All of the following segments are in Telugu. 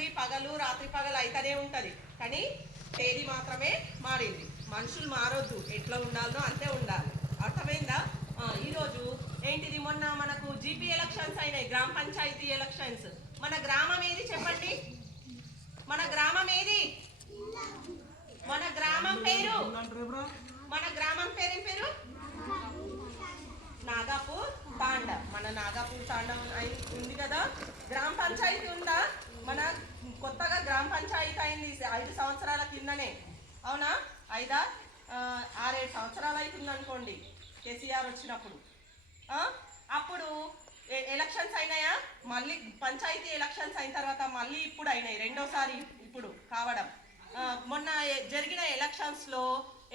రాత్రి పగలు అయితేనే ఉంటుంది, కానీ తేదీ మాత్రమే మారింది. మనుషులు మారొద్దు, ఎట్లా ఉండాలో అంతే ఉండాలి. అర్థమైందా? ఈరోజు ఏంటిది, మొన్న మనకు జీపీ ఎలక్షన్స్ అయినాయి, గ్రామ పంచాయతీ ఎలక్షన్స్. మన గ్రామం ఏది చెప్పండి? మన గ్రామం ఏది? మన గ్రామం పేరు ఏం పేరు? నాగాపూర్ తాండా. మన నాగాపూర్ తాండా ఉంది కదా. గ్రామ పంచాయతీ ఉందా? మన కొత్తగా గ్రామ పంచాయతీ అయింది 5 సంవత్సరాల కిందనే, అవునా? 6-7 సంవత్సరాలు అవుతుంది అనుకోండి, కేసీఆర్ వచ్చినప్పుడు. అప్పుడు ఎలక్షన్స్ అయినాయా? మళ్ళీ పంచాయతీ ఎలక్షన్స్ అయిన తర్వాత మళ్ళీ ఇప్పుడు అయినాయి, రెండోసారి ఇప్పుడు కావడం. మొన్న జరిగిన ఎలక్షన్స్లో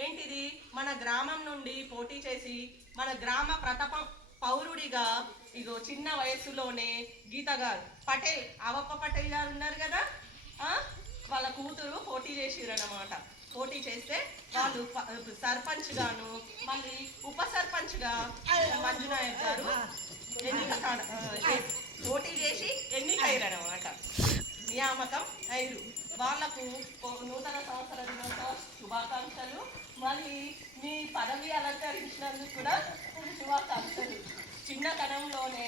ఏంటిది, మన గ్రామం నుండి పోటీ చేసి మన గ్రామ ప్రథమ పౌరుడిగా ఇగో చిన్న వయస్సులోనే గీత గారు పటేల్, అవప్ప పటేల్ గారు ఉన్నారు కదా, వాళ్ళ కూతురు పోటీ చేసిరన్నమాట. పోటీ చేస్తే వాళ్ళు సర్పంచ్ గాను మళ్ళీ ఉప సర్పంచ్ గా మంజునాయక్ గారు పోటీ చేసి ఎన్నికయ్యారన్నమాట, నియామకం అయ్యారు. వాళ్లకు నూతన సంవత్సర దినోత్సవ శుభాకాంక్షలు. మళ్ళీ మీ పదవి అలంకరించినందుకు కూడా శుభాకాంక్షలు. చిన్నతనంలోనే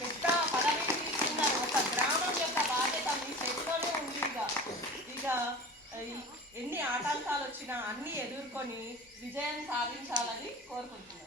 పెద్ద పదవి తీసుకున్నారు. ఒక గ్రామం యొక్క బాధ్యత మీ చేతిలోనే ఉంది. ఇక ఎన్ని ఆటంకాలు వచ్చినా అన్ని ఎదుర్కొని విజయం సాధించాలని కోరుకుంటున్నాను.